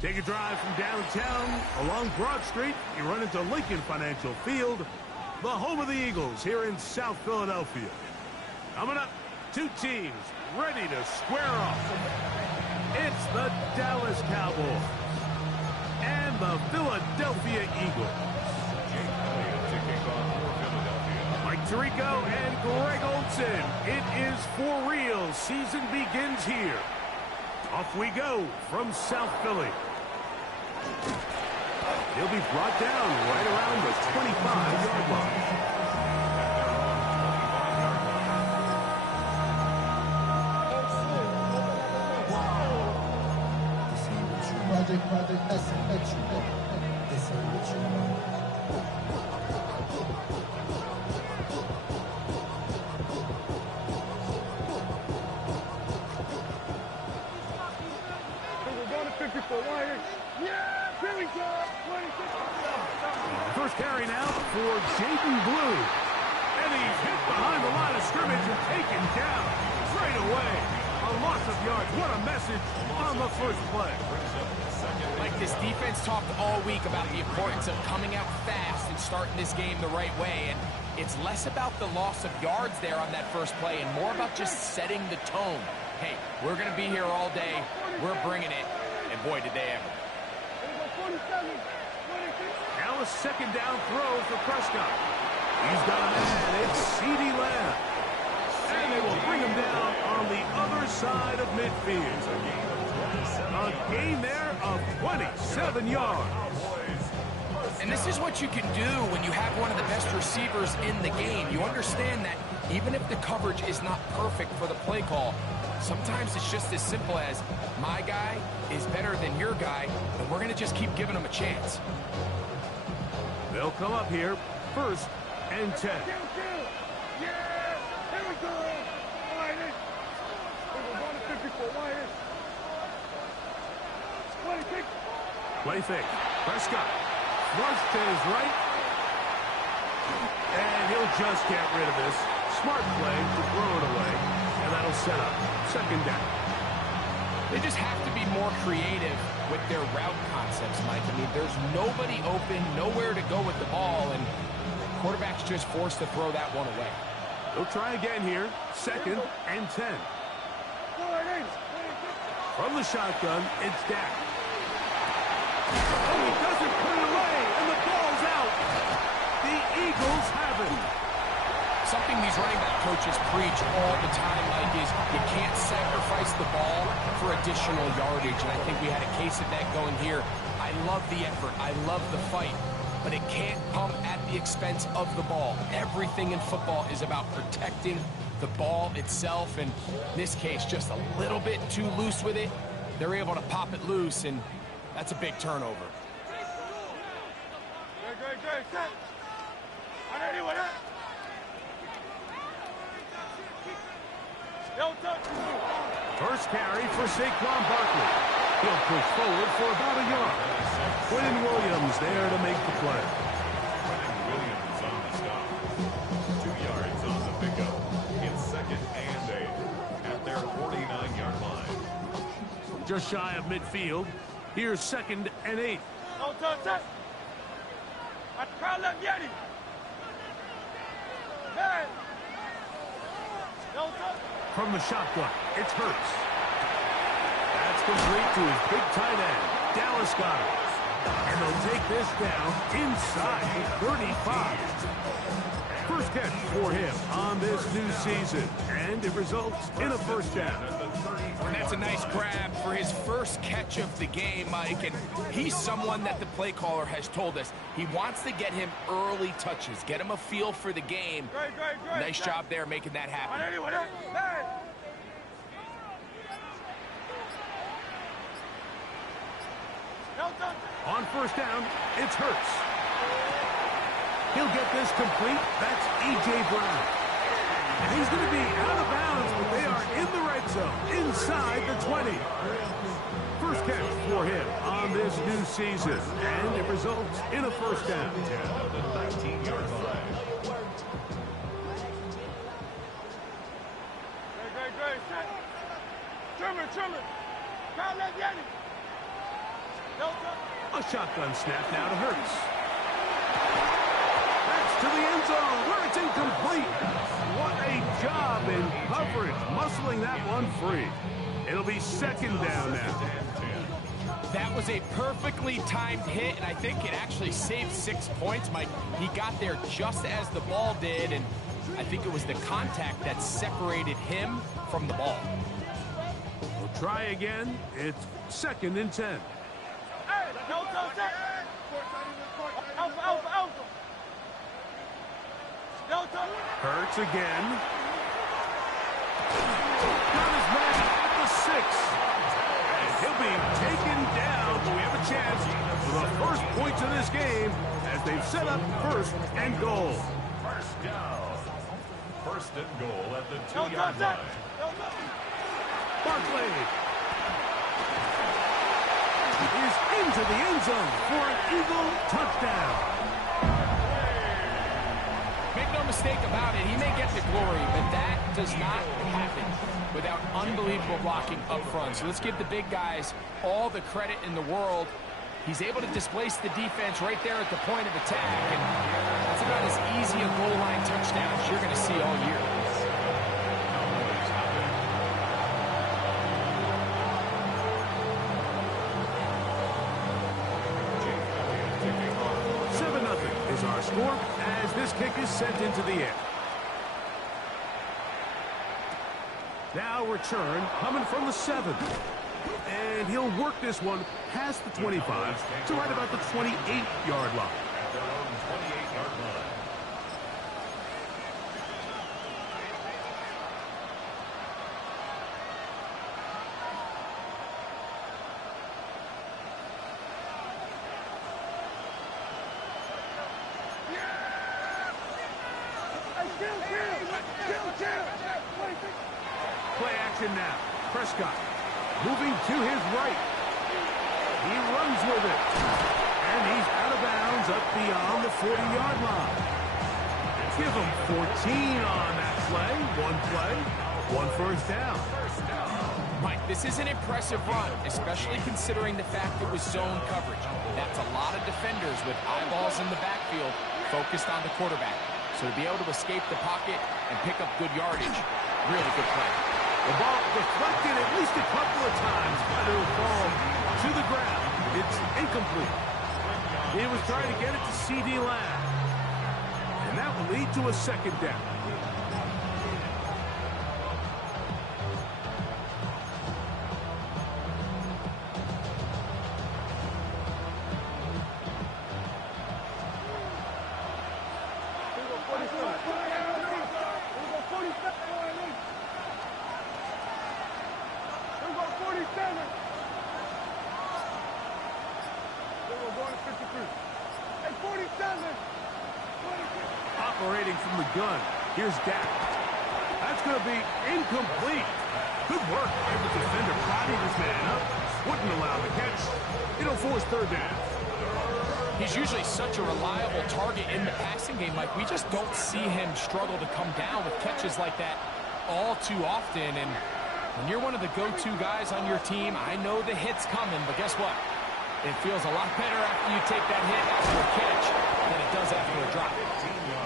Take a drive from downtown along Broad Street. You run into Lincoln Financial Field, the home of the Eagles here in South Philadelphia. Coming up, two teams ready to square off. It's the Dallas Cowboys and the Philadelphia Eagles. Mike Tirico and Greg Olsen. It is for real. Season begins here. Off we go from South Philly. He'll be brought down right around the 25-yard line. Project S. This ain't what you want. First carry now for Jaden Blue. And he's hit behind the line of scrimmage and taken down right away. A loss of yards. What a message on the first play. Like, this defense talked all week about the importance of coming out fast and starting this game the right way. And it's less about the loss of yards there on that first play and more about just setting the tone. Hey, we're going to be here all day. We're bringing it. And boy, did they ever. Now a second down throw for Prescott. He's got a man. It's CeeDee Lamb. And they will bring him down on the other side of midfield. A gain there of 27 yards. And this is what you can do when you have one of the best receivers in the game. You understand that even if the coverage is not perfect for the play call, sometimes it's just as simple as my guy is better than your guy, and we're going to just keep giving him a chance. They'll come up here, 1st and 10. Play fake. Prescott flush to his right. And he'll just get rid of this. Smart play to throw it away. And that'll set up 2nd down. They just have to be more creative with their route concepts, Mike. I mean, there's nobody open, nowhere to go with the ball, and quarterback's just forced to throw that one away. They'll try again here. 2nd and 10. From the shotgun, it's Dak. Oh, he doesn't put it away, and the ball's out. The Eagles have it. Something these running back coaches preach all the time, Mike, is you can't sacrifice the ball for additional yardage, and I think we had a case of that going here. I love the effort. I love the fight, but it can't come at the expense of the ball. Everything in football is about protecting the ball itself, and in this case, just a little bit too loose with it. They're able to pop it loose, and that's a big turnover. First carry for Saquon Barkley. He'll push forward for about a yard. Quinn Williams there to make the play. Williams on the stop. 2 yards on the pickup. It's 2nd and 8 at their 49-yard line. Just shy of midfield. Here's 2nd and 8. From the shotgun, it's Hurts. That's complete to his big tight end, Dallas Goedert. And they'll take this down inside the 35. First catch for him on this new season, and it results in a 1st down. And that's a nice grab for his first catch of the game, Mike. And he's someone that the play caller has told us he wants to get him early touches, get him a feel for the game. Nice job there making that happen. On 1st down, it's Hurts. He'll get this complete. That's A.J. Brown. And he's going to be out of bounds, but they are in the red zone, inside the 20. First catch for him on this new season, and it results in a 1st down. 19-yard line. A shotgun snap now to Hurts. That's to the end zone where it's incomplete. What a job in coverage, muscling that one free. It'll be second down now. That was a perfectly timed hit, and I think it actually saved 6 points, Mike. He got there just as the ball did, and I think it was the contact that separated him from the ball. We'll try again. It's second and 10. Hurts again. Got his man at the 6. And he'll be taken down, but we have a chance for the first points of this game as they've set up first and goal. First down. First and goal at the 2-yard line. Barkley is into the end zone for an Eagle touchdown. Make no mistake about it, he may get the glory, but that does not happen without unbelievable blocking up front. So let's give the big guys all the credit in the world. He's able to displace the defense right there at the point of attack, and that's about as easy a goal line touchdown as you're going to see all year. Our score as this kick is sent into the air. Now return coming from the 7. And he'll work this one past the 25 to right about the 28-yard line. At their own 28-yard line. Play action now. Prescott moving to his right. He runs with it. And he's out of bounds up beyond the 40-yard line. Give him 14 on that play, one first down. Mike, this is an impressive run, especially considering the fact it was zone coverage. That's a lot of defenders with eyeballs in the backfield focused on the quarterback. So to be able to escape the pocket and pick up good yardage, really good play. The ball deflected at least a couple of times, but it'll fall to the ground. It's incomplete. He was trying to get it to C.D. Lamb. And that will lead to a second down. Operating from the gun. Here's Dak. That's going to be incomplete. Good work. The defender prodding his man up. Wouldn't allow the catch. It'll force third down. He's usually such a reliable target in the passing game. Like, we just don't see him struggle to come down with catches like that all too often. And when you're one of the go-to guys on your team, I know the hit's coming, but guess what? It feels a lot better after you take that hit after a catch than it does after a drop.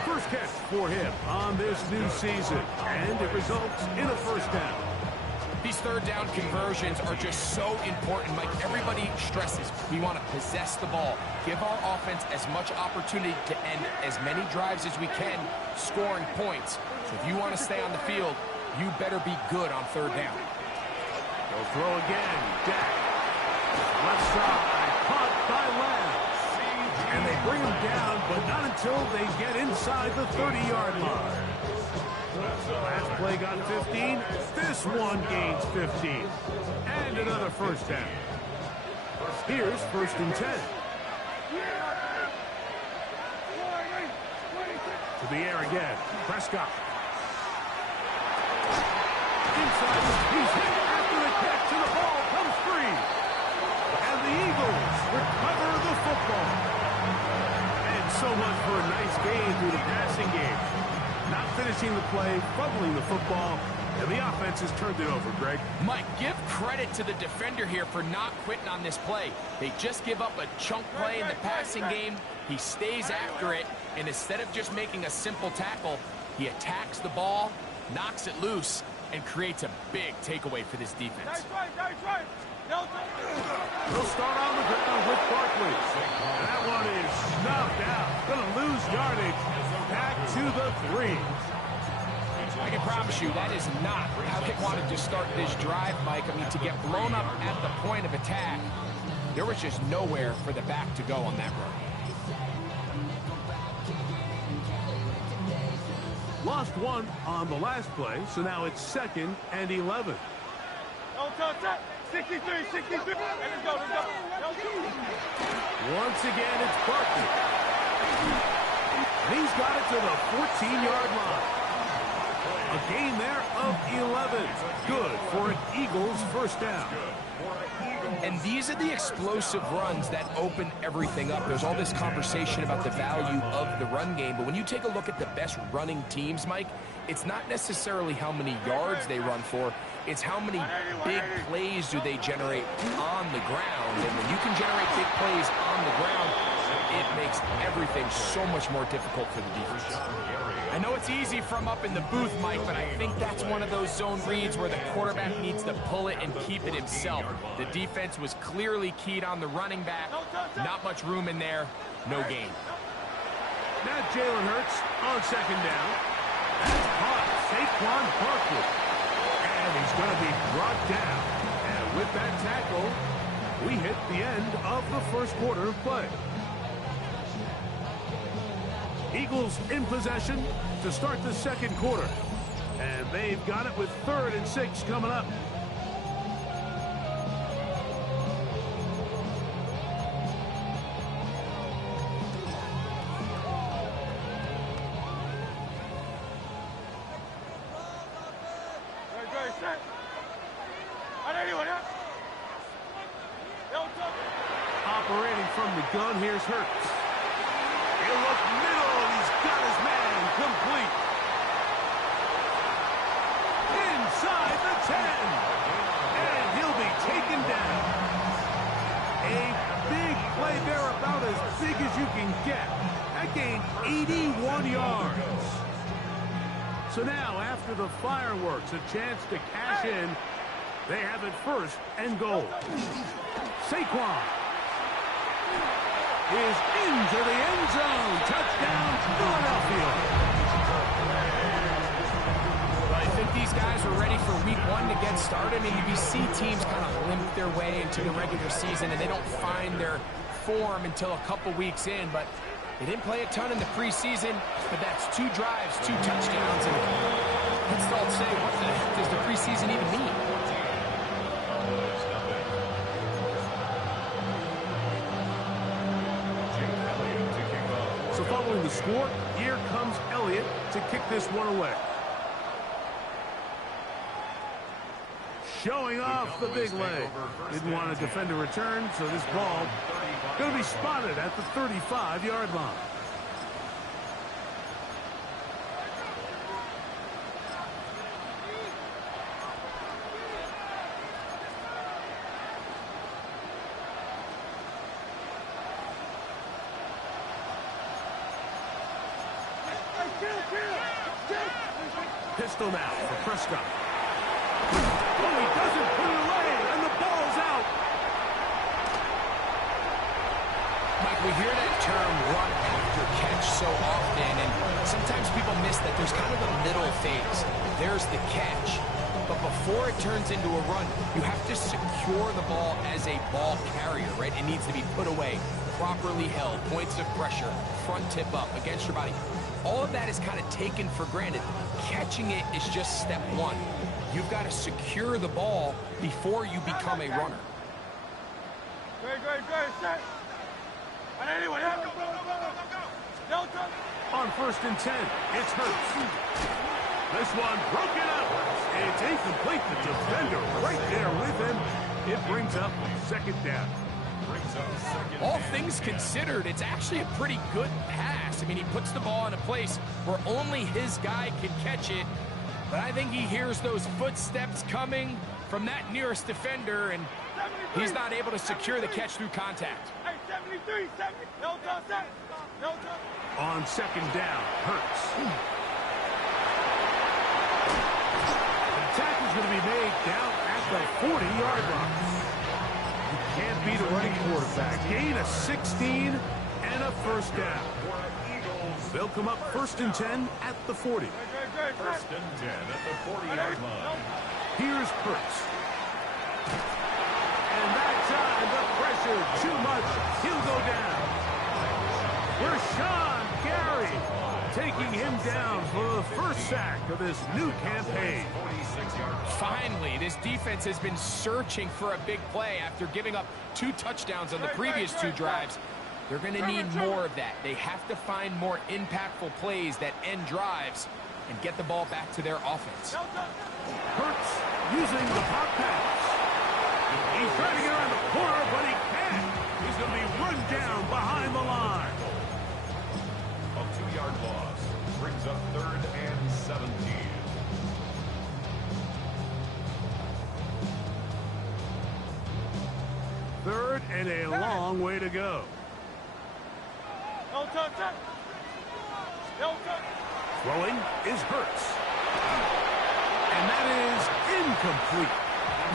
First catch for him on this new season, and it results in a first down. These third down conversions are just so important. Like, everybody stresses, we want to possess the ball, give our offense as much opportunity to end as many drives as we can, scoring points. So if you want to stay on the field, you better be good on third down. They'll throw again. Dak. Left side, caught by Lamb. And they bring him down, but not until they get inside the 30-yard line. Last play got 15. This one gains 15. And another first down. Here's first and 10. To the air again. Prescott. Inside, he's hit after the catch, and the ball comes free. And the Eagles recover the football. And so much for a nice game through the passing game. Not finishing the play, fumbling the football, And the offense has turned it over, Greg. Mike, give credit to the defender here for not quitting on this play. They just give up a chunk play in the passing game. He stays after it, and instead of just making a simple tackle, he attacks the ball, knocks it loose, and creates a big takeaway for this defense. He'll start on the ground with Barkley. And that one is snuffed out. Going to lose yardage. Back to the 3. I can promise you that is not how they wanted to start this drive, Mike. I mean, to get blown up at the point of attack, there was just nowhere for the back to go on that run. Lost one on the last play, so now it's 2nd and 11. 63, 63. Let's go. Once again, it's Barkley. And he's got it to the 14-yard line. A gain there of 11. Good for an Eagles first down. And these are the explosive runs that open everything up. There's all this conversation about the value of the run game, but when you take a look at the best running teams, Mike, it's not necessarily how many yards they run for, it's how many big plays do they generate on the ground. And when you can generate big plays on the ground, it makes everything so much more difficult for the defense. I know it's easy from up in the booth, Mike, but I think that's one of those zone reads where the quarterback needs to pull it and keep it himself. The defense was clearly keyed on the running back. Not much room in there. No gain. Now Jalen Hurts on 2nd down. That's caught. Saquon Barkley. And he's going to be brought down. And with that tackle, we hit the end of the first quarter of play. Eagles in possession to start the second quarter. And they've got it with 3rd and 6 coming up. Operating from the gun, here's Hurts. He'll look middle, and he's got his man complete. Inside the 10. And he'll be taken down. A big play there, about as big as you can get. That gained 81 yards. So now, after the fireworks, a chance to cash in. They have it 1st and goal. Saquon is into the end zone. Touchdown, Philadelphia. Well, I think these guys were ready for week 1 to get started. I mean, you see teams kind of limp their way into the regular season, and they don't find their form until a couple weeks in. But they didn't play a ton in the preseason, but that's 2 drives, 2 touchdowns. And let's all say, what the heck does the preseason even mean? So following the score, here comes Elliott to kick this one away. Showing off the big leg. Didn't want to defend a return, so this ball going to be spotted at the 35-yard line. Pistol now for Prescott. Oh, he doesn't put it away, and the ball's out. Mike, we hear that term run after catch so often, and sometimes people miss that there's kind of a middle phase. There's the catch. But before it turns into a run, you have to secure the ball as a ball carrier, right? It needs to be put away, properly held, points of pressure, front tip up against your body. All of that is kind of taken for granted. Catching it is just step 1. You've got to secure the ball before you become a runner. Good. Set. On anyone. On 1st and 10, it's Hurts. This one broken up. It's incomplete. The defender right there with him. It brings up 2nd down. All things considered, it's actually a pretty good pass. I mean, he puts the ball in a place where only his guy can catch it. But I think he hears those footsteps coming from that nearest defender, and he's not able to secure the catch through contact. Hey, 73, 70. No touch, no touch. On second down, Hurts. The attack is going to be made down at the 40-yard line. You can't beat a running quarterback. Gain of 16 and a first down. They'll come up 1st and 10 at the 40. 1st and 10 at the 40-yard line. Here's Hurts. And that time, the pressure too much. He'll go down. Rashawn Gary taking him down for the first sack of this new campaign. Finally, this defense has been searching for a big play after giving up 2 touchdowns on the previous 2 drives. They're going to need more of that. They have to find more impactful plays that end drives and get the ball back to their offense. Hurts using the pop pass. He's trying to get around the corner, but he can't. He's going to be run down behind the line. A 2-yard loss brings up 3rd and 17. Third and a long way to go. No touch, no touch. Throwing is Hurts. And that is incomplete.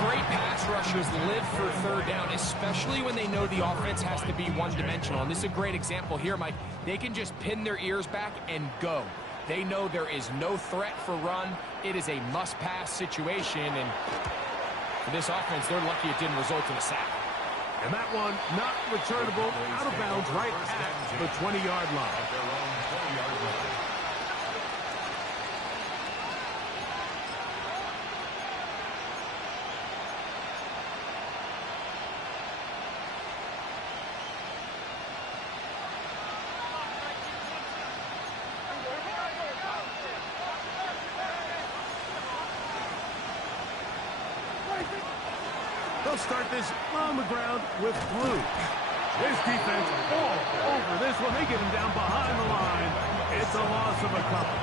Great pass rushers live for 3rd down, especially when they know the offense has to be one-dimensional. And this is a great example here, Mike. They can just pin their ears back and go. They know there is no threat for run. It is a must-pass situation. And for this offense, they're lucky it didn't result in a sack. And that one not returnable, out of bounds right at the 20-yard line. At their own 20-yard line. They'll start this on the ground with Blue. This defense all over this one. They get him down behind the line. It's a loss of a couple.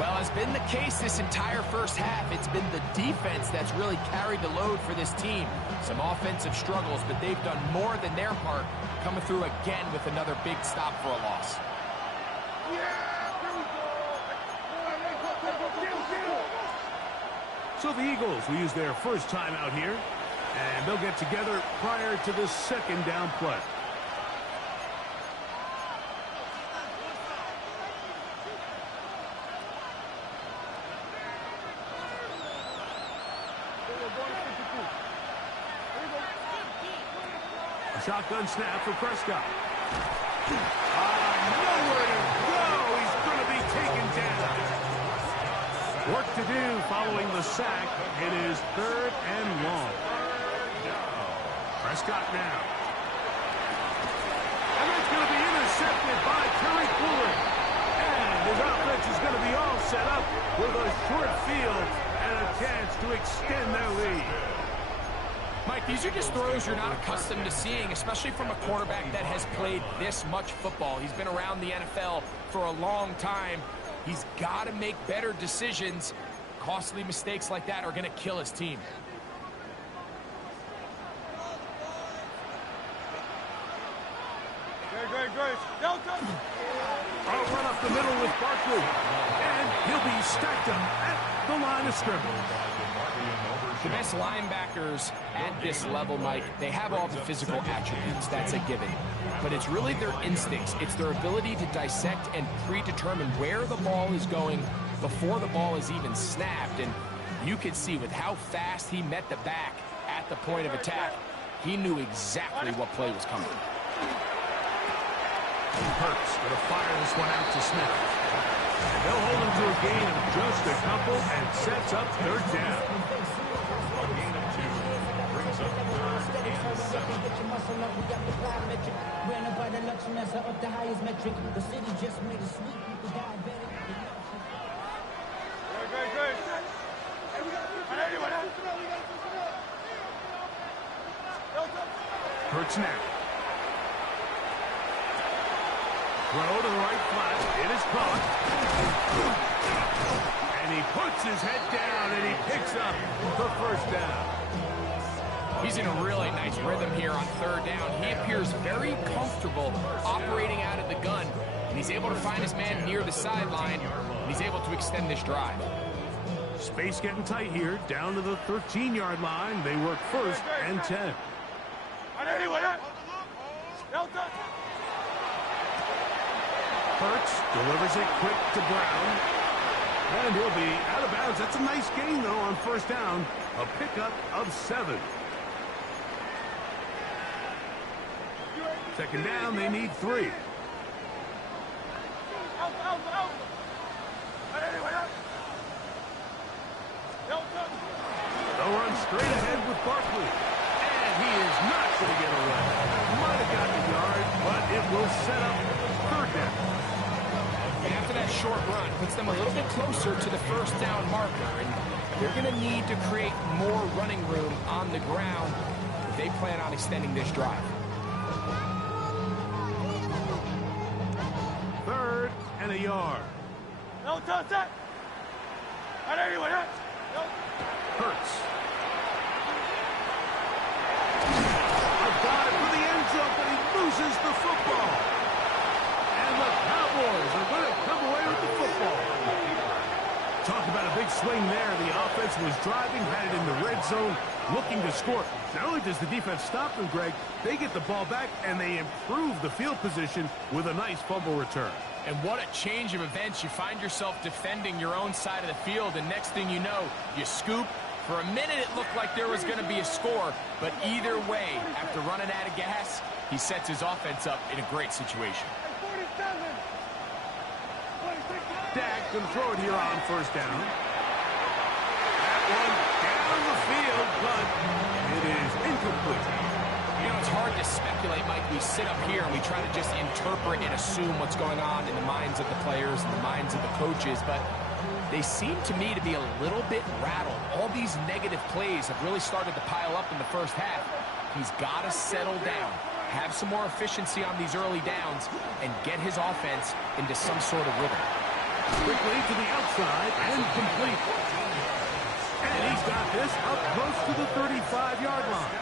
Well, as been the case this entire first half, it's been the defense that's really carried the load for this team. Some offensive struggles, but they've done more than their part, coming through again with another big stop for a loss. So the Eagles will use their first time out here, and they'll get together prior to the 2nd down play. A shotgun snap for Prescott. Nowhere to go. He's going to be taken down. Work to do following the sack. It is 3rd and long. Prescott now. And it's going to be intercepted by Terry Fuller. And his offense is going to be all set up with a short field and a chance to extend their lead. Mike, these are just throws you're not accustomed to seeing, especially from a quarterback that has played this much football. He's been around the NFL for a long time. He's got to make better decisions. Costly mistakes like that are going to kill his team. Great. Delta. I'll run up the middle with Barkley. And he'll be stacked up at the line of scrimmage. The best linebackers at this level, Mike, they have all the physical attributes. That's a given. But it's really their instincts. It's their ability to dissect and predetermine where the ball is going before the ball is even snapped. And you could see with how fast he met the back at the point of attack, he knew exactly what play was coming. Hurts going to fire this one out to Smith. They'll hold him to a gain of just a couple and sets up 3rd down. A gain of 2 brings up 3rd and 7. Great. Hurts now. Throw to the right flat. It is caught. And he puts his head down, and he picks up the first down. He's in a really nice rhythm here on third down. He appears very comfortable operating out of the gun, and he's able to find his man near the sideline, and he's able to extend this drive. Space getting tight here, down to the 13-yard line. They work first and 10. Hurts delivers it quick to Brown. And he'll be out of bounds. That's a nice gain, though, on first down. A pickup of 7. Second down, they need 3. They'll run straight ahead with Barkley. And he is not going to get away. Might have gotten a yard, but it will set up third down. And after that short run, puts them a little bit closer to the first down marker. And they're going to need to create more running room on the ground if they plan on extending this drive. Third and a yard. Hurts. A dive for the end zone, but he loses the football. And the Cowboys are going to come away with the football. Talk about a big swing there. The offense was driving, had it in the red zone, looking to score. Not only does the defense stop them, Greg, they get the ball back, and they improve the field position with a nice fumble return. And what a change of events. You find yourself defending your own side of the field, and next thing you know, you scoop. For a minute, it looked like there was going to be a score, but either way, after running out of gas, he sets his offense up in a great situation. Dak can throw it here on first down. That one down the field, but it is incomplete. You know, it's hard to speculate, Mike. We sit up here and we try to just interpret and assume what's going on in the minds of the players and the minds of the coaches, but they seem to me to be a little bit rattled. All these negative plays have really started to pile up in the first half. He's got to settle down, have some more efficiency on these early downs, and get his offense into some sort of rhythm. Quickly to the outside and complete. And he's got this up close to the 35-yard line.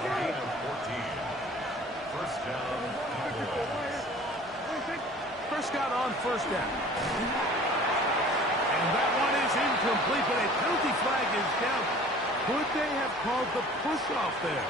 Gain of 14. First down. Prescott on first down. And that one is incomplete, but a penalty flag is down. Could they have called the push-off there?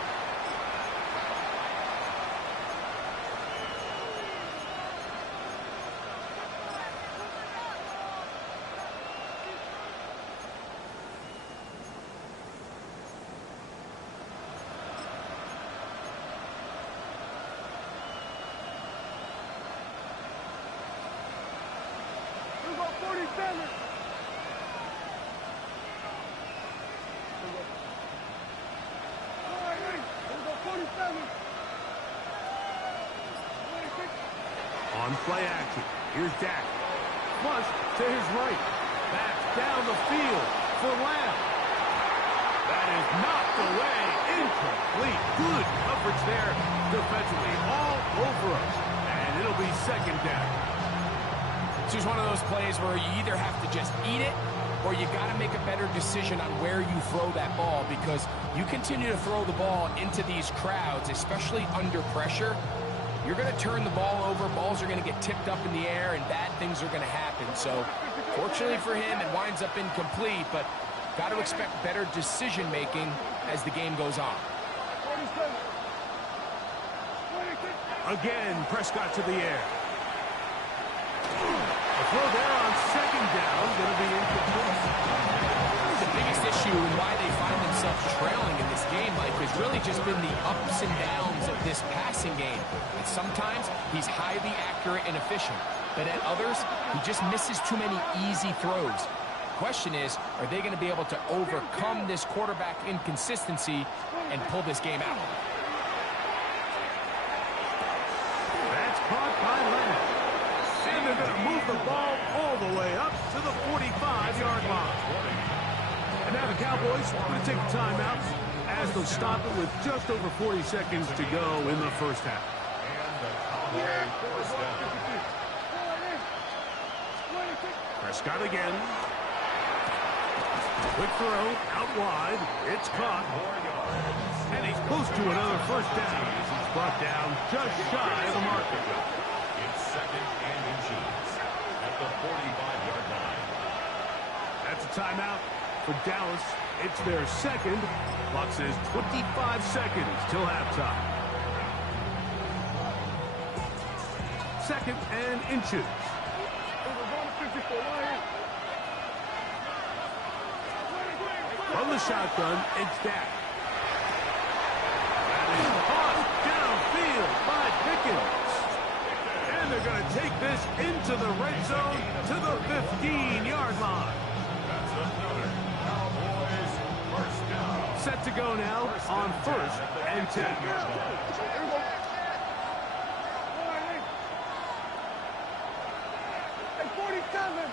On play action, here's Dak. Flush to his right. Back down the field for Lamb. That is knocked away. Incomplete. Good coverage there defensively. All over us. And it'll be second down. This is one of those plays where you either have to just eat it or you got to make a better decision on where you throw that ball, because you continue to throw the ball into these crowds, especially under pressure, you're going to turn the ball over, balls are going to get tipped up in the air, and bad things are going to happen. So, fortunately for him, it winds up incomplete, but got to expect better decision-making as the game goes on. Again, Prescott to the air. A throw there on second down, going to be incomplete. The biggest issue and why they find themselves trailing in this game, Mike, has really just been the ups and downs of this passing game. And sometimes he's highly accurate and efficient, but at others, he just misses too many easy throws. Question is, are they going to be able to overcome this quarterback inconsistency and pull this game out? That's caught by Leonard. And they're going to move the ball all the way up to the 45-yard line. And now the Cowboys are going to take a timeout as they'll stop it with just over 40 seconds to go in the first half. And the Cowboys first down. Prescott again. Quick throw, out wide. It's caught. And he's close to another first down. He's brought down just shy of the marker. It's second and inches at the 45-yard line. That's a timeout for Dallas. It's their second. Clock says 25 seconds till halftime. Second and inches. From the shotgun, it's Dak. That is caught downfield by Pickens. And they're going to take this into the red zone to the 15-yard line. That's another Cowboys first down. Set to go now on first and 10. Hey, 47.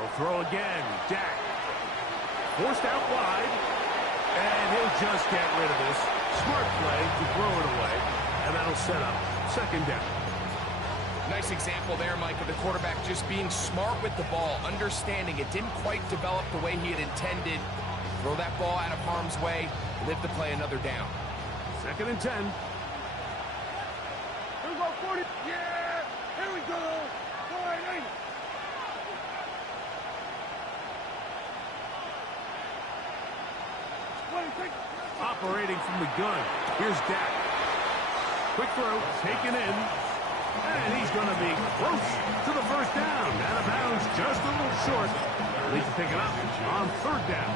They'll throw again. Dak. Forced out wide. And he'll just get rid of this. Smart play to throw it away. And that'll set up second down. Nice example there, Mike, of the quarterback just being smart with the ball, understanding it didn't quite develop the way he had intended. Throw that ball out of harm's way, live to play another down. Second and 10. Here we go, 40. Yeah! Here we go! 40. Operating from the gun. Here's Dak. Quick throw, taken in. And he's going to be close to the first down. Out of bounds, just a little short. Needs to pick it up on third down.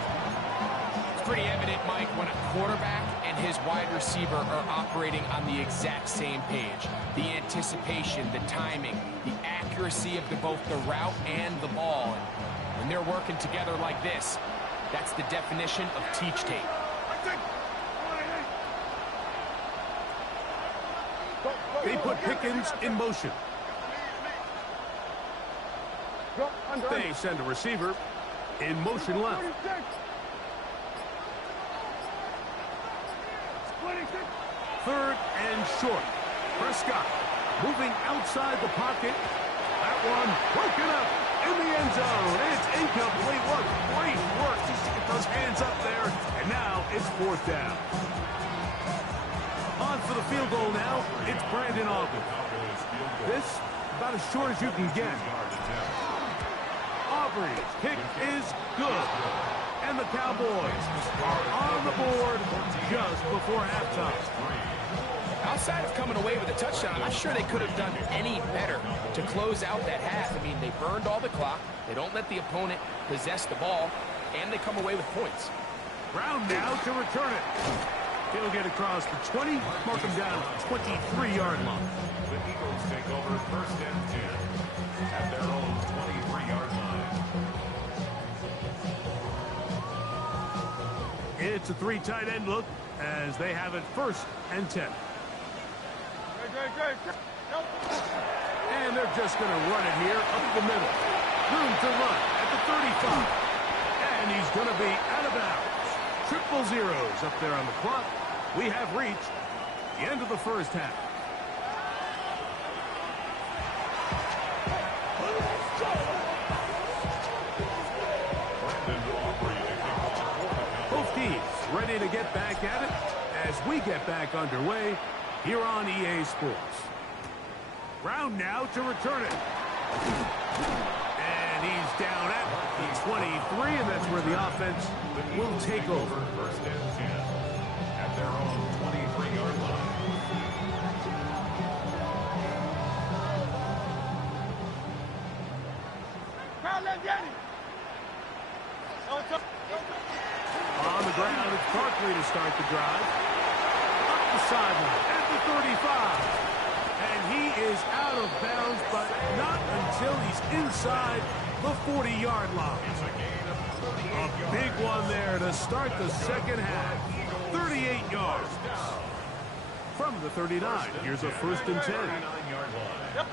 It's pretty evident, Mike, when a quarterback and his wide receiver are operating on the exact same page. The anticipation, the timing, the accuracy of both the route and the ball. And when they're working together like this, that's the definition of teach tape. They put Pickens in motion. They send a receiver in motion left. Third and short. Prescott moving outside the pocket. That one broken up in the end zone. It's incomplete. What great work just to get those hands up there. And now it's fourth down. On for the field goal now. It's Brandon Aubrey. This about as short as you can get. Aubrey's kick is good. And the Cowboys are on the board just before halftime. Outside of coming away with a touchdown, I'm not sure they could have done any better to close out that half. I mean, they burned all the clock. They don't let the opponent possess the ball, and they come away with points. Brown now to return it. He'll get across the 20, mark him down at the 23-yard line. The Eagles take over first and 10 at their own 23-yard line. It's a three tight end look as they have it first and 10. And they're just going to run it here up the middle. Room to run at the 35. And he's going to be out of bounds. Triple zeros up there on the clock. We have reached the end of the first half. Both teams ready to get back at it as we get back underway here on EA Sports. Brown now to return it. And he's down at the 23, and that's where the offense will take over. First and 10 at their own 23-yard line. On the ground, it's Barkley to start the drive. Up the sideline at the 35. And he is out of bounds, but not until he's inside the 40-yard line. A big one there to start the second half. 38 yards. From the 39, here's a first and 10. 39-yard line.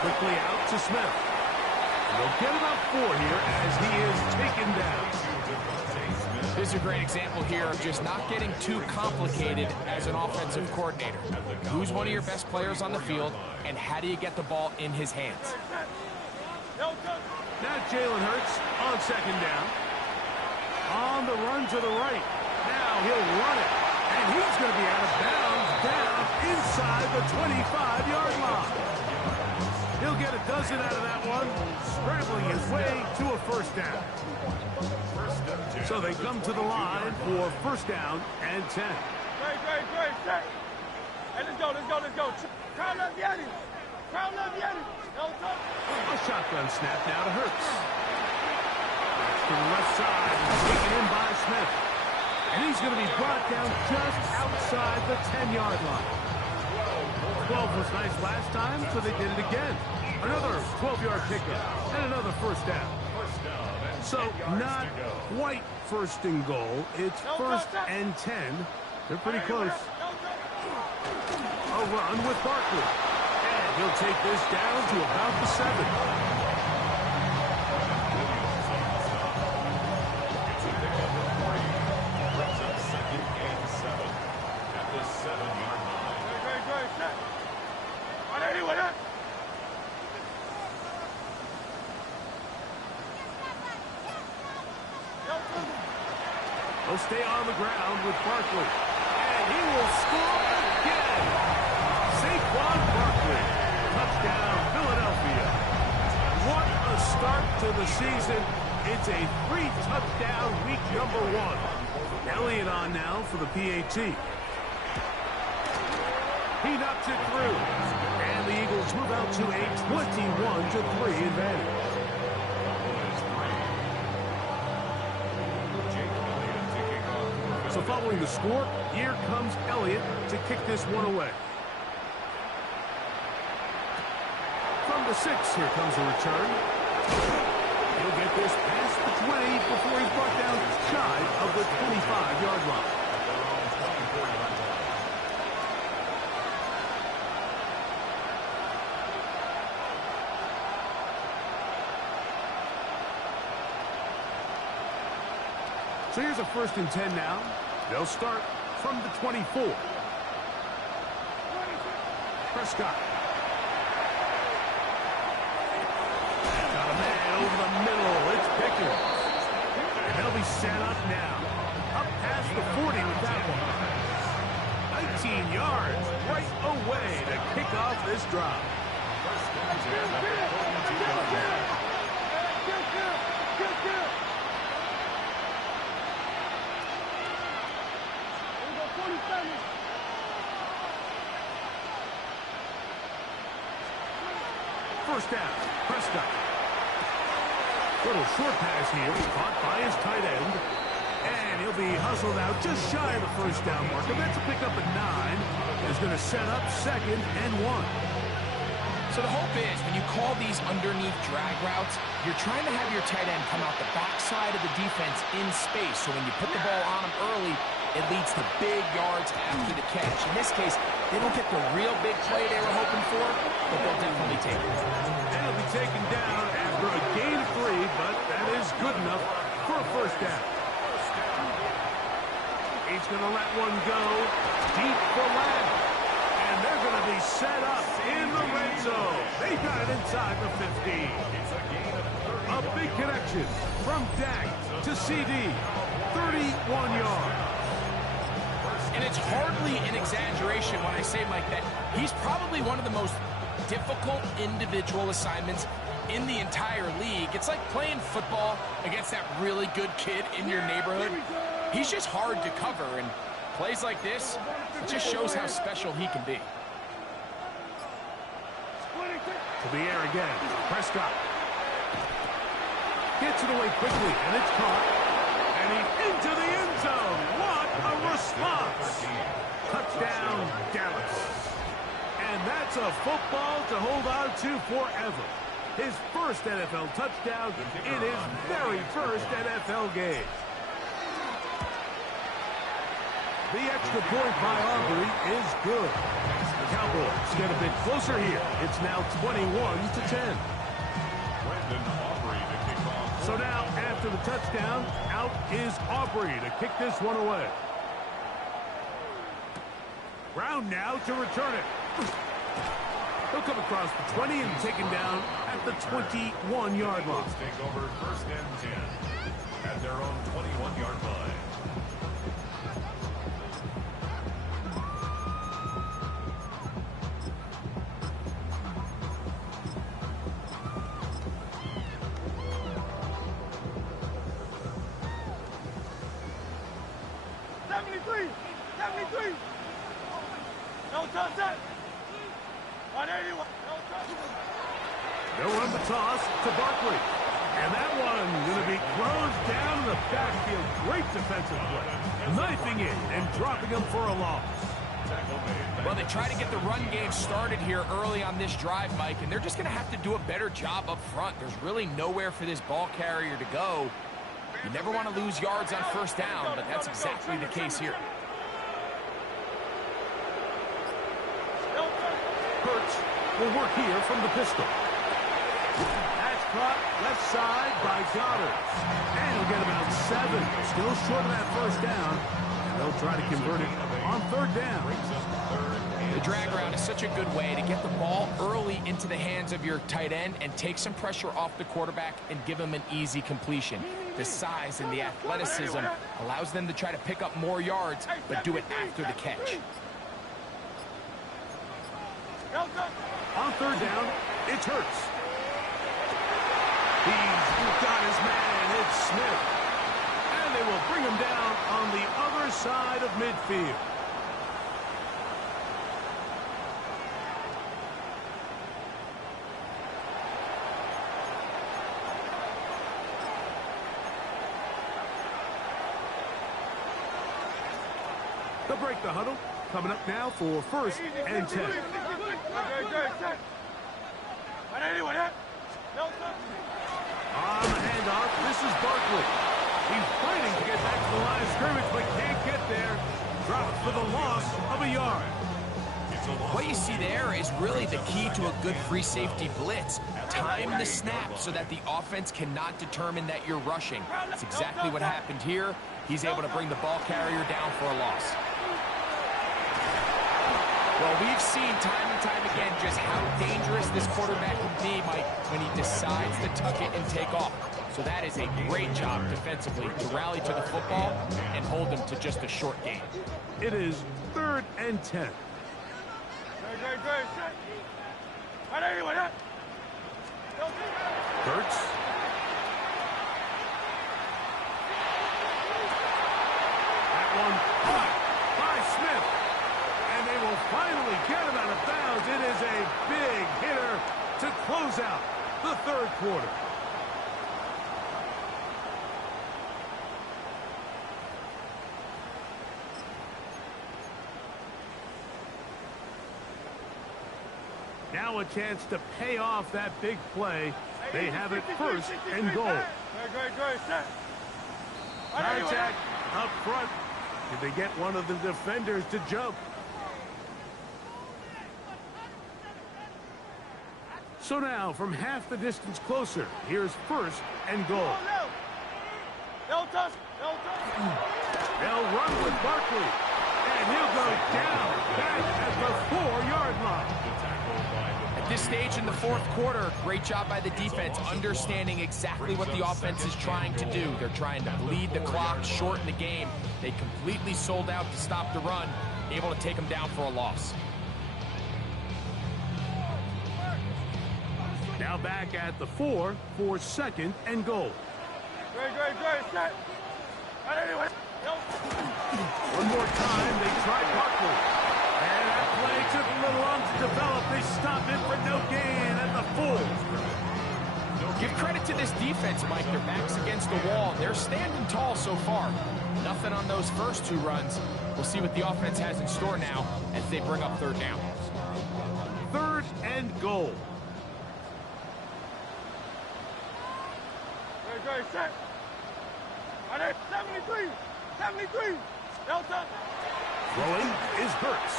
Quickly out to Smith. They'll get about 4 here as he is taken down. This is a great example here of just not getting too complicated as an offensive coordinator. Who's one of your best players on the field, and how do you get the ball in his hands? Now Jalen Hurts on second down. On the run to the right. Now he'll run it. And he's going to be out of bounds down inside the 25-yard line. He'll get a dozen out of that one, scrambling his way to a first down. So they come to the line for first down and 10. Great. Hey, let's go. Crowd left Yeti. A shotgun snap now to Hurts. To the left side, taken in by Smith. And he's going to be brought down just outside the 10-yard line. 12 was nice last time, so they did it again. Another 12-yard pickup and another first down. So not quite first and goal. It's first and 10. They're pretty close. A run with Barkley. And he'll take this down to about the 7. He'll stay on the ground with Barkley. And he will score again. Saquon Barkley. Touchdown, Philadelphia. What a start to the season. It's a 3-touchdown week number 1. Elliott on now for the PAT. He knocks it through. And the Eagles move out to a 21-3 advantage. So following the score, here comes Elliott to kick this one away. From the 6, here comes a return. He'll get this past the 20 before he's brought down shy of the 25-yard line. So here's a first and 10 now. They'll start from the 24. Prescott. Got a man over the middle. It's Pickens. And they'll be set up now. Up past the 40 with that one. 19 yards right away to kick off this drive. First down, Prescott. Little short pass here, caught by his tight end. And he'll be hustled out just shy of the first down marker. That's a pickup at 9. Is going to set up second and 1. So the hope is when you call these underneath drag routes, you're trying to have your tight end come out the backside of the defense in space. So when you put the ball on him early, it leads to big yards after the catch. In this case, they don't get the real big play they were hoping for, but they'll definitely take it. And he'll be taken down after a gain of 3, but that is good enough for a first down. He's going to let one go deep for Lamb. And they're going to be set up in the red zone. They got it inside the 15. A big connection from Dak to CD. 31 yards. And it's hardly an exaggeration when I say, Mike, that he's probably one of the most difficult individual assignments in the entire league. It's like playing football against that really good kid in your neighborhood. He's just hard to cover, and plays like this, it just shows how special he can be. To the air again, Prescott. Gets it away quickly, and it's caught. And he's into the end zone. What a response. Touchdown, Dallas. And that's a football to hold on to forever. His first NFL touchdown in his very first NFL game. The extra point by Aubrey is good. The Cowboys get a bit closer here. It's now 21-10. So now, after the touchdown, out is Aubrey to kick this one away. Brown now to return it. He'll come across the 20 and taken down at the 21-yard line. Let's take over 1st and 10 at their own 21-yard line. They'll run the toss to Barkley. And that one going to be closed down in the backfield. Great defensive play. Knifing in and dropping him for a loss. Well, they try to get the run game started here early on this drive, Mike, and they're just going to have to do a better job up front. There's really nowhere for this ball carrier to go. You never want to lose yards on 1st down, but that's exactly the case here. Hurts will work here from the pistol. That's caught left side by Goddard. And he'll get about 7. Still short of that 1st down. And they'll try to convert it on 3rd down. The drag route is such a good way to get the ball early into the hands of your tight end and take some pressure off the quarterback and give him an easy completion. The size and the athleticism allows them to try to pick up more yards, but do it after the catch. On 3rd down, it's Hurts. He's got his man. It's Smith. And they will bring him down on the other side of midfield. They'll break the huddle. Coming up now for 1st and 10. On the handoff, this is Barkley. He's fighting to get back to the line of scrimmage, but can't get there. Dropped for the loss of a yard. What you see there is really the key to a good free safety blitz. Time the snap so that the offense cannot determine that you're rushing. That's exactly what happened here. He's able to bring the ball carrier down for a loss. Well, we've seen time and time again just how dangerous this quarterback can be, Mike, when he decides to tuck it and take off. So that is a great job defensively to rally to the football and hold him to just a short gain. It is 3rd and 10. Hurts. That one caught by Smith. And they will finally get him out of bounds. It is a big hitter to close out the 3rd quarter. Now a chance to pay off that big play. They have it 1st and goal. Contact up front. Did they get one of the defenders to jump? So now, from half the distance closer, here's 1st and goal. They'll run with Barkley. And he'll go down back at the 4-yard line. At this stage in the 4th quarter, great job by the defense, understanding exactly what the offense is trying to do. They're trying to bleed the clock, shorten the game. They completely sold out to stop the run, able to take them down for a loss. Now back at the 4 for 2nd and goal. One more time, they try Barkley. And that play took a little long to develop. They stop it for no gain at the 4. Give credit to this defense, Mike. Their back's against the wall. They're standing tall so far. Nothing on those first 2 runs. We'll see what the offense has in store now as they bring up 3rd down. 3rd and goal. Set. 73. Delta. Throwing is Hurts.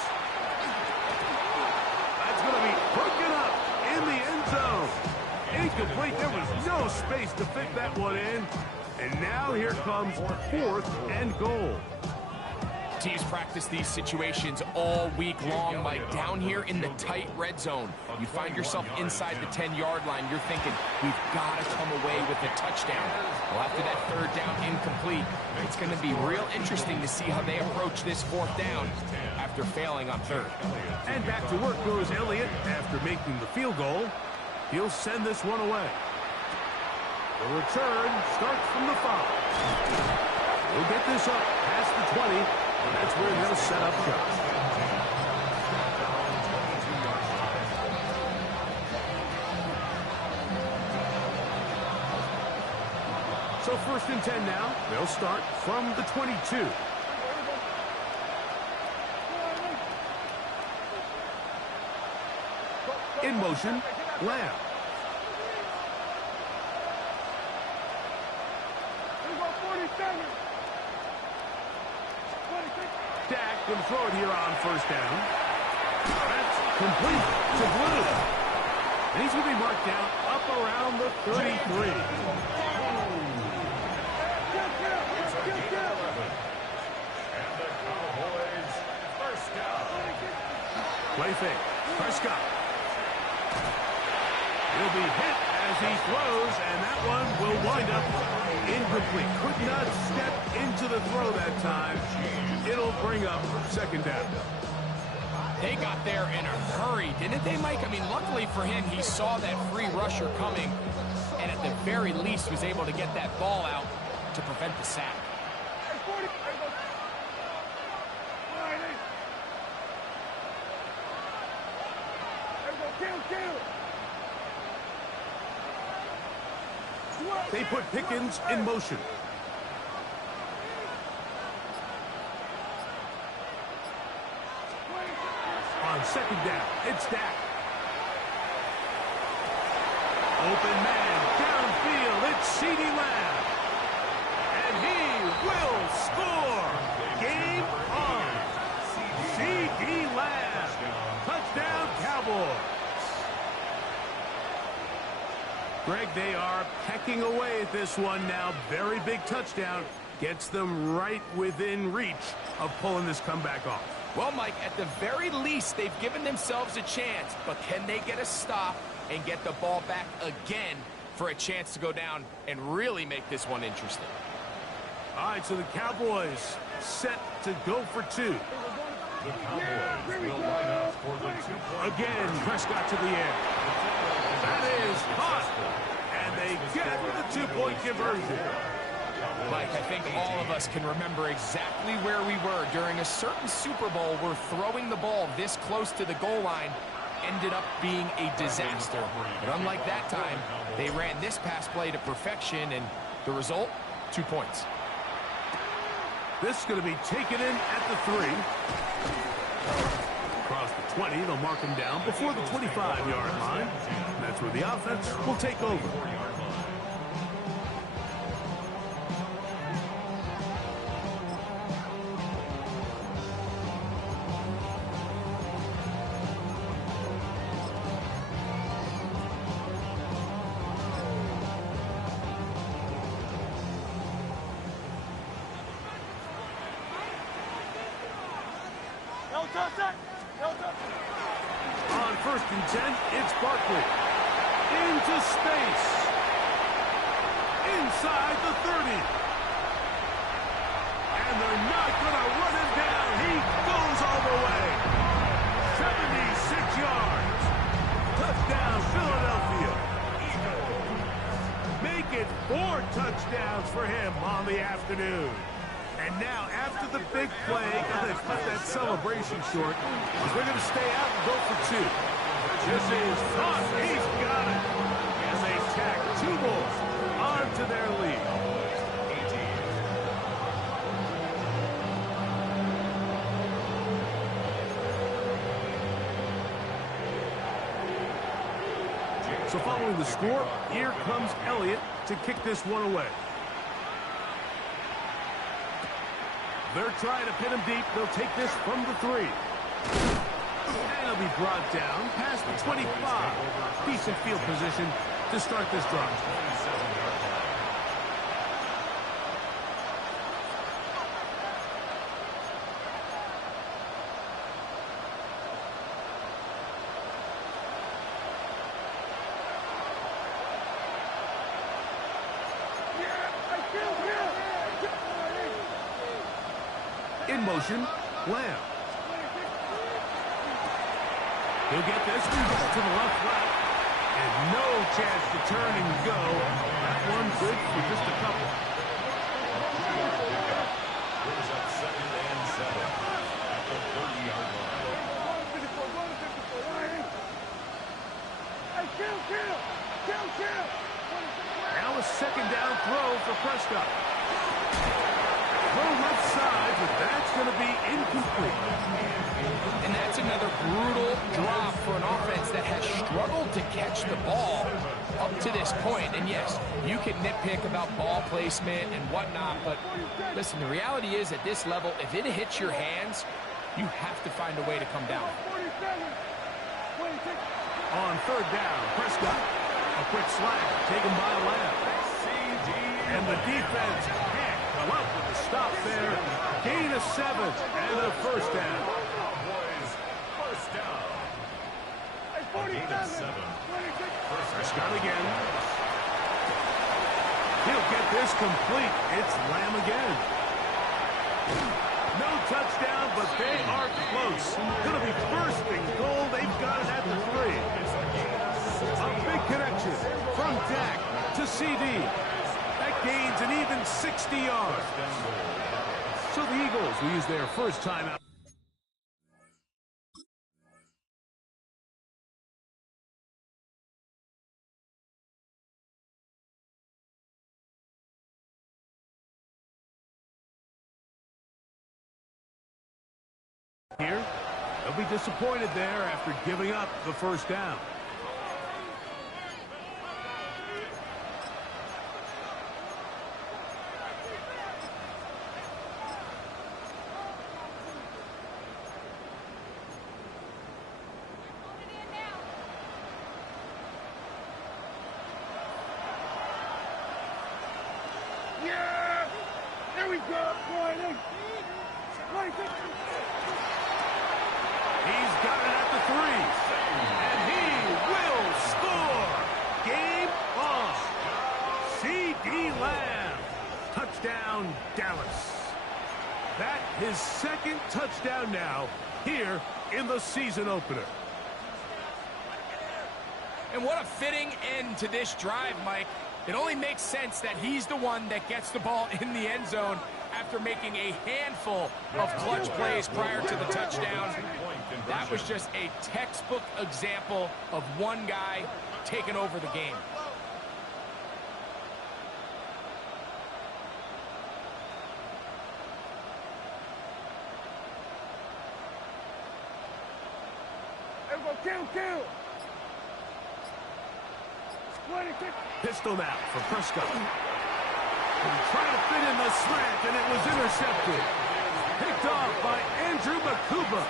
That's going to be broken up in the end zone. Incomplete. There was no space to fit that one in. And now here comes 4th and goal. Teams practice these situations all week long, Mike. Down here in the tight red zone, you find yourself inside the 10-yard line. You're thinking, we've got to come away with a touchdown. Well, after that 3rd down incomplete, it's going to be real interesting to see how they approach this 4th down after failing on 3rd. And back to work goes Elliott after making the field goal. He'll send this one away. The return starts from the 5. We'll get this up past the 20. That's where they'll set up shop. So 1st and 10 now. They'll start from the 22. In motion, Lamb. Dak can throw it here on 1st down. That's complete to Blue. And he's going to be marked down up around the 33. Play fake. Prescott. He'll be hit as he throws, and that one will wind up incomplete. Could not step into the throw that time. It'll bring up 2nd down. They got there in a hurry, didn't they, Mike? I mean, luckily for him, he saw that free rusher coming, and at the very least was able to get that ball out to prevent the sack. They put Pickens in motion. On 2nd down, it's Dak. Open man, downfield, it's CeeDee Lamb. And he will score. Game on. CeeDee Lamb. Touchdown, Cowboys. Greg, they are pecking away at this one now. Very big touchdown. Gets them right within reach of pulling this comeback off. Well, Mike, at the very least, they've given themselves a chance. But can they get a stop and get the ball back again for a chance to go down and really make this one interesting? All right, so the Cowboys set to go for 2. The Cowboys will line up for the 2-point. Again, Prescott to the air. That is hot. And they get the 2-point conversion. Mike, I think all of us can remember exactly where we were during a certain Super Bowl where throwing the ball this close to the goal line ended up being a disaster. But unlike that time, they ran this pass play to perfection, and the result, 2 points. This is going to be taken in at the 3. Across the 20, they'll mark him down before the 25-yard line. And that's where the offense will take over. On 1st and 10, it's Barkley. Into space. Inside the 30. And they're not going to run him down. He goes all the way. 76 yards. Touchdown, Philadelphia. Make it 4 touchdowns for him on the afternoon. And now, after the big play, gotta cut that celebration short, they're going to stay out and go for 2. This is tough. He's got it. And they tack 2 more onto their lead. So following the score, here comes Elliott to kick this one away. They're trying to pin him deep. They'll take this from the 3. And he'll be brought down past the 25. Decent field position to start this drive. In motion, Lamb. He'll get this one to the left flat. And no chance to turn and go. That one good for just a couple. Brings up 2nd and 7 at the 30-yard line. Now a 2nd down throw for Prescott. Throw left side, but that's going to be incomplete. And that's another brutal drop for an offense that has struggled to catch the ball up to this point. And yes, you can nitpick about ball placement and whatnot, but listen, the reality is at this level, if it hits your hands, you have to find a way to come down. On 3rd down, Prescott. A quick slide taken by Lamb. And the defense can't come up with a stop there. Gain of 7 and a 1st down. Cowboys, 1st down. Gain of 7. Prescott again. He'll get this complete. It's Lamb again. No touchdown, but they are close. Going to be 1st and goal. They've got it at the 3. A big connection from Dak to CD. That gains an even 60 yards. So the Eagles will use their first timeout. Here, they'll be disappointed there after giving up the 1st down. He's got it at the 3. And he will score. Game on. CD Lamb. Touchdown, Dallas. That his 2nd touchdown now here in the season opener. And what a fitting end to this drive, Mike. It only makes sense that he's the one that gets the ball in the end zone after making a handful of clutch plays prior to the touchdown. That was just a textbook example of one guy taking over the game. Kill. Pistol now for Prescott. And trying to fit in the slant, and it was intercepted. Picked off by Andrew Makuba.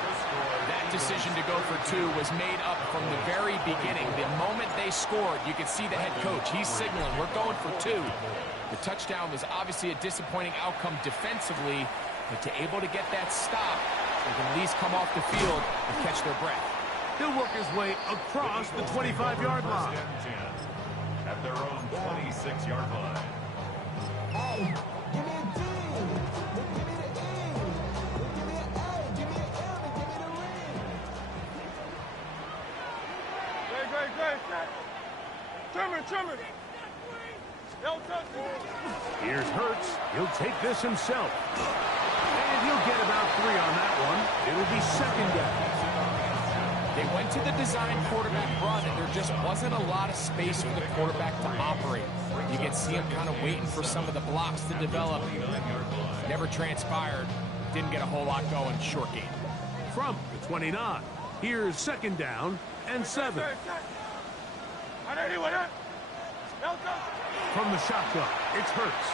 That decision to go for 2 was made up from the very beginning. The moment they scored, you could see the head coach. He's signaling, we're going for 2. The touchdown was obviously a disappointing outcome defensively, but to able to get that stop, they can at least come off the field and catch their breath. He'll work his way across the 25-yard line. At their own 26-yard line. Hey, give me a D. Give me the E. Give me an A. Give me an M. And give me the ring. Great. Trimmer. Don't touch it. Here's Hurts. He'll take this himself. And he'll get about 3 on that one. It'll be 2nd down. They went to the design quarterback run, and there just wasn't a lot of space for the quarterback to operate. You can see him kind of waiting for some of the blocks to develop. Never transpired. Didn't get a whole lot going. Short game. From the 29, here's 2nd down and 7. From the shotgun, it's Hurts.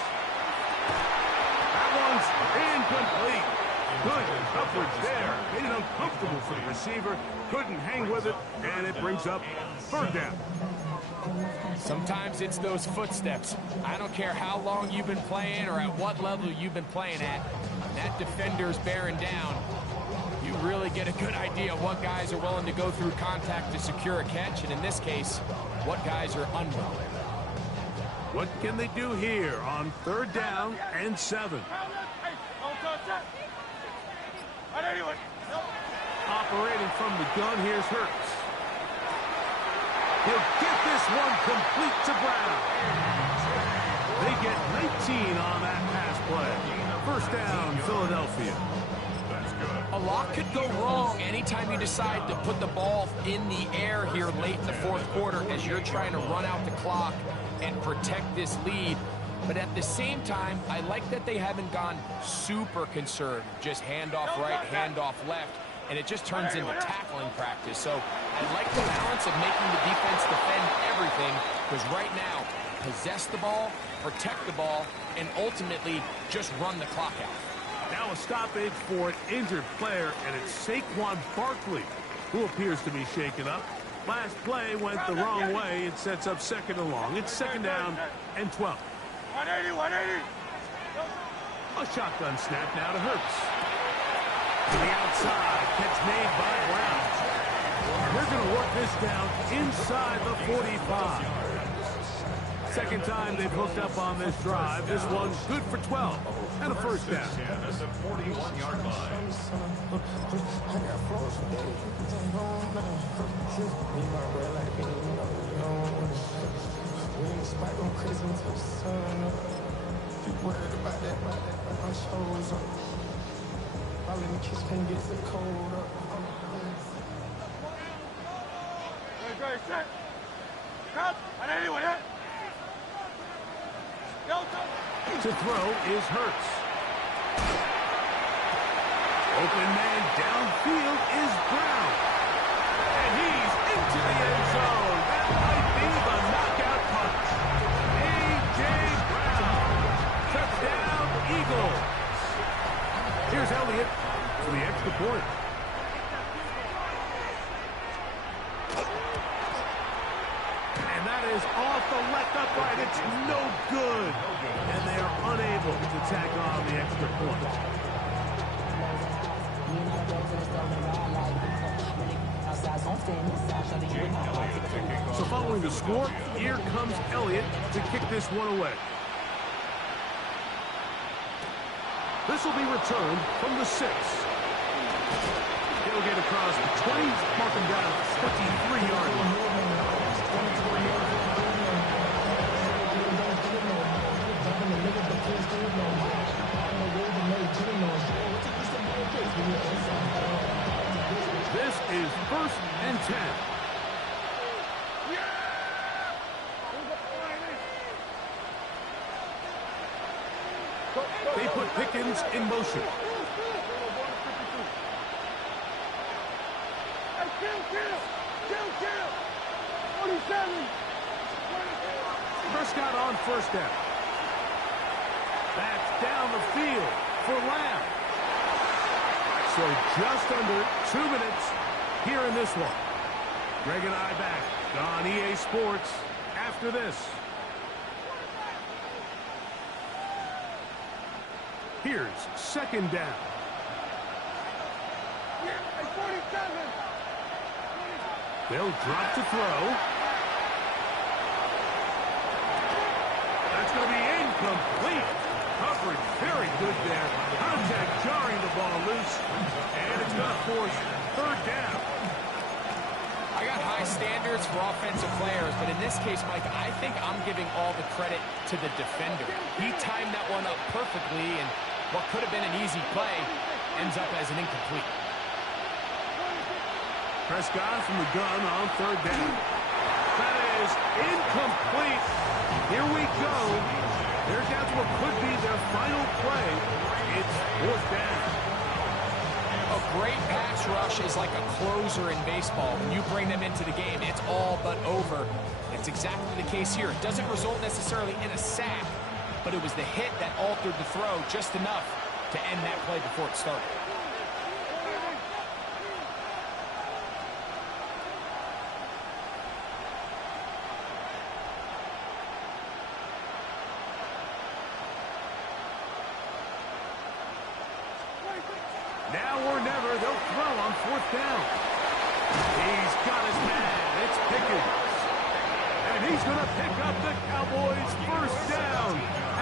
That one's incomplete. Good coverage there. Made it uncomfortable for the receiver. Couldn't hang with it, and it brings up 3rd down. Sometimes it's those footsteps. I don't care how long you've been playing or at what level you've been playing at. When that defender's bearing down, you really get a good idea of what guys are willing to go through contact to secure a catch, and in this case, what guys are unwilling. What can they do here on 3rd down and 7? Operating from the gun, here's Hurts. He'll get this one complete to Brown. They get 19 on that pass play. 1st down, Philadelphia. That's good. A lot could go wrong anytime you decide to put the ball in the air here late in the 4th quarter as you're trying to run out the clock and protect this lead. But at the same time, I like that they haven't gone super conservative. Just handoff right, handoff left, and it just turns into tackling practice. So I like the balance of making the defense defend everything, because right now, possess the ball, protect the ball, and ultimately just run the clock out. Now a stoppage for an injured player, and it's Saquon Barkley who appears to be shaken up. Last play went the wrong way. It sets up 2nd and long. It's 2nd down and 12. 180. A shotgun snap now to Hurts. To the outside, catch made by Brown. They're going to work this down inside the 45. 2nd time they've hooked up on this drive. This one's good for 12 and a 1st down. Yeah, at the 41-yard line. To throw is Hurts. Open man downfield is Brown. And he's into the end zone. That might be the knockout punch. A.J. Brown. Touchdown, Eagles. Here's Elliott for the extra point. And that is off the left upright. It's no good. And they are unable to tack on the extra point. So following the score, here comes Elliott to kick this one away. This will be returned from the 6. He'll get across the 20, mark him down at the 23-yard line. This is 1st and 10. They put Pickens in motion. Prescott on 1st down. That's down the field for Lamb. So just under 2 minutes here in this one. Greg and I back on EA Sports after this. Here's 2nd down. They'll drop to throw. That's going to be incomplete. Coverage very good there. Contact jarring the ball loose. And it's going to force 3rd down. I got high standards for offensive players, but in this case, Mike, I think I'm giving all the credit to the defender. He timed that one up perfectly, and what could have been an easy play ends up as an incomplete. Prescott from the gun on 3rd down. That is incomplete. Here we go. They're down to what could be their final play. It's 4th down. A great pass rush is like a closer in baseball. When you bring them into the game, it's all but over. It's exactly the case here. It doesn't result necessarily in a sack, but it was the hit that altered the throw just enough to end that play before it started. Now or never, they'll throw on 4th down. He's got his man. It's Pickens. And he's going to pick up the Cowboys' 1st down.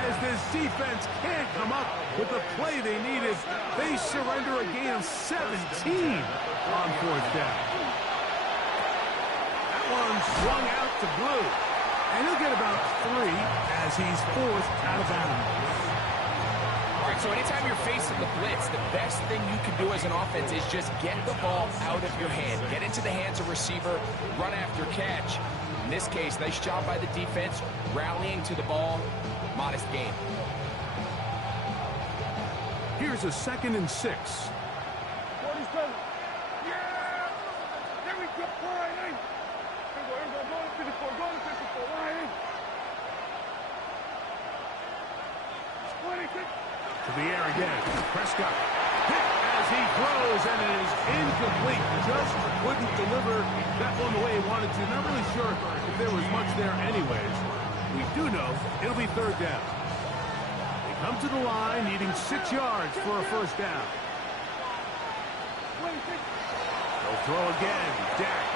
As this defense can't come up with the play they needed, they surrender a gain of 17 on 4th down. That one swung out to Blue. And he'll get about 3 as he's forced out of bounds. All right, so anytime you're facing the blitz, the best thing you can do as an offense is just get the ball out of your hand. Get into the hands of receiver, run after catch. In this case, nice job by the defense, rallying to the ball. Modest gain. Here's a 2nd and 6. 47. Yeah! There we go. Line in. Here we go. Going to 54. Going to 54. Line in. 26. To the air again. Prescott hit as he throws, and it is incomplete. Just couldn't deliver that one the way he wanted to. Not really sure if there was much there anyways. We do know it'll be 3rd down. They come to the line needing 6 yards for a 1st down. 26. They'll throw again. Dak.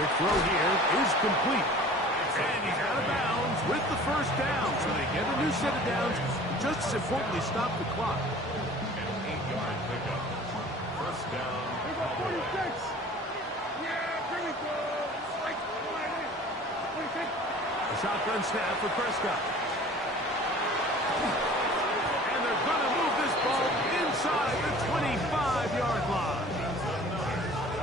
The throw here is complete. And he's out of bounds with the 1st down. So they get a new set of downs. Just as importantly, stop the clock. An 8-yard pickup. 1st down. Here we go. 46. Yeah, here we go. Like, line in. 26. A shotgun snap for Prescott. And they're going to move this ball inside the 25-yard line.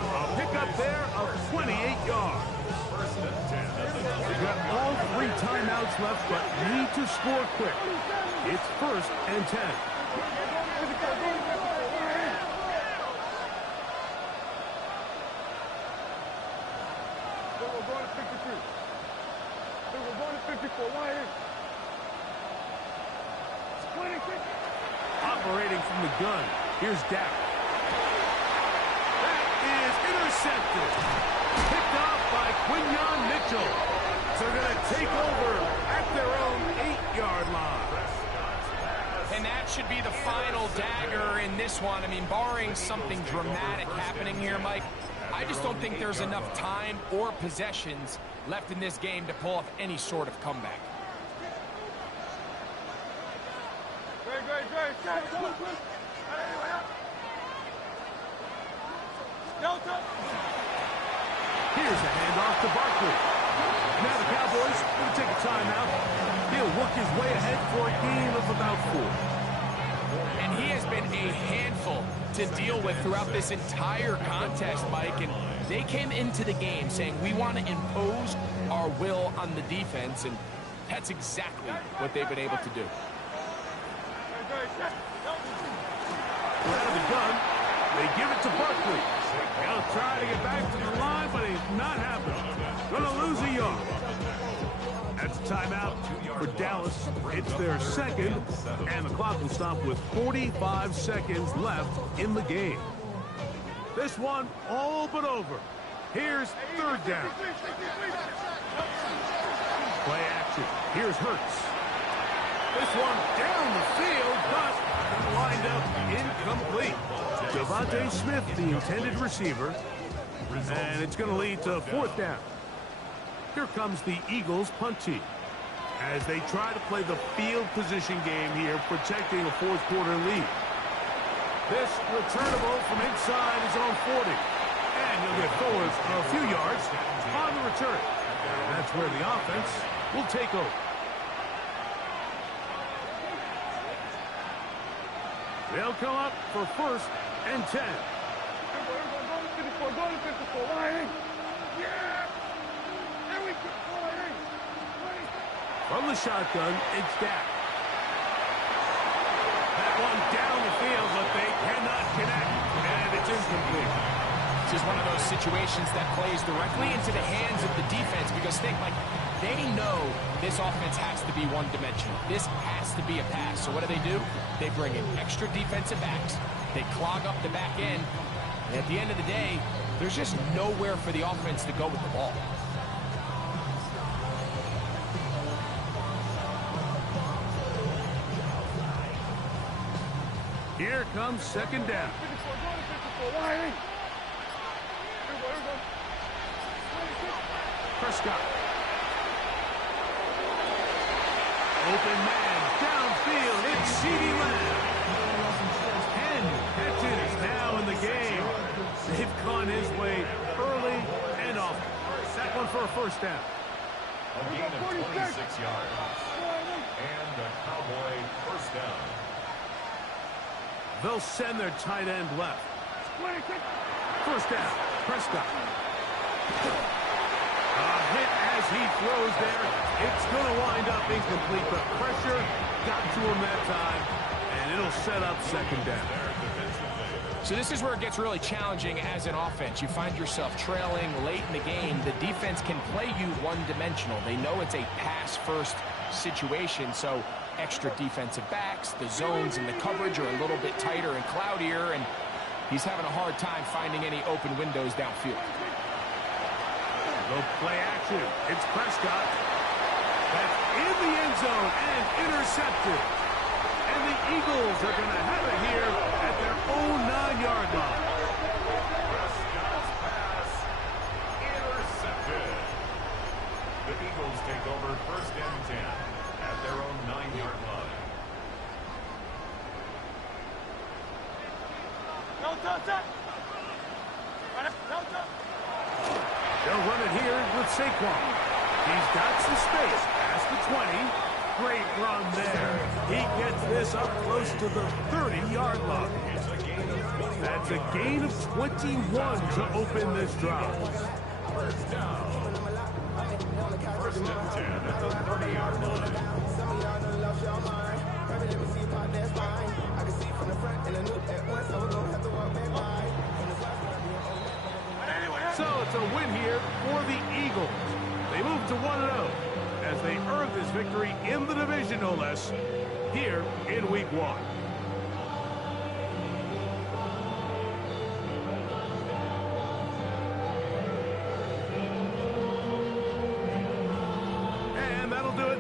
A pickup there of 28 yards. 1st and 10. They've got all 3 timeouts left, but need to score quick. It's 1st and 10. We're going to 53. We're going to 54. Line in. 26. Operating from the gun. Here's Dak. That is intercepted. Picked off by Quinyon Mitchell. So they're going to take over at their own 8-yard line. And that should be the final dagger in this one. I mean, barring something dramatic happening here, Mike, I just don't think there's enough time or possessions left in this game to pull off any sort of comeback. Great. Delta. Here's a handoff to Barkley. Now the Cowboys will take a timeout. He'll work his way ahead for a gain of about 4. And he has been a handful to deal with throughout this entire contest, Mike. And they came into the game saying, we want to impose our will on the defense. And that's exactly what they've been able to do. Out of the gun, they give it to Barkley. He'll try to get back to the line, but he's not happening. Gonna lose a yard. That's a timeout for Dallas. It's their 2nd, and the clock will stop with 45 seconds left in the game. This one all but over. Here's 3rd down. Play action. Here's Hurts. This one down the field, but lined up incomplete. Devontae Smith, the intended receiver, and it's going to lead to 4th down. Here comes the Eagles punt team as they try to play the field position game here, protecting a 4th quarter lead. This returnable from inside his own 40, and he'll get forward a few yards on the return. And that's where the offense will take over. They'll come up for 1st and 10. Go to 54. Line in. Yeah. There we go. Line in. From the shotgun, it's Dak. That one down the field, but they cannot connect, and it's incomplete. This is one of those situations that plays directly into the hands of the defense because think, like, they know this offense has to be one-dimensional. This has to be a pass. So what do? They bring in extra defensive backs. They clog up the back end. And at the end of the day, there's just nowhere for the offense to go with the ball. Here comes second down. 54, go to 54. Wide eight. Here we go. 26. Prescott. Open man, downfield, it's CeeDee Lamb. 10 catches now in the game. They've gone his way early and often. That one for a first down. A gain of 26 yards. And a Cowboy first down. They'll send their tight end left. 26. First down, Prescott. A hit as he throws there. It's going to wind up incomplete, but pressure got to him that time, and it'll set up second down. So this is where it gets really challenging as an offense. You find yourself trailing late in the game. The defense can play you one-dimensional. They know it's a pass-first situation, so extra defensive backs, the zones and the coverage are a little bit tighter and cloudier, and he's having a hard time finding any open windows downfield. No play action. It's Prescott. That's in the end zone and intercepted. And the Eagles are going to have it here at their own 9-yard line. Prescott's pass intercepted. The Eagles take over first and 10 at their own 9-yard line. No touch. No touch. They'll run it here with Saquon. He's got some space past the 20. Great run there. He gets this up close to the 30-yard line. That's a gain of 21 to open this drive. First down. First and 10 at the 30-yard line. So it's a win here for the Eagles. They move to 1-0 as they earn this victory in the division, no less, here in Week 1. And that'll do it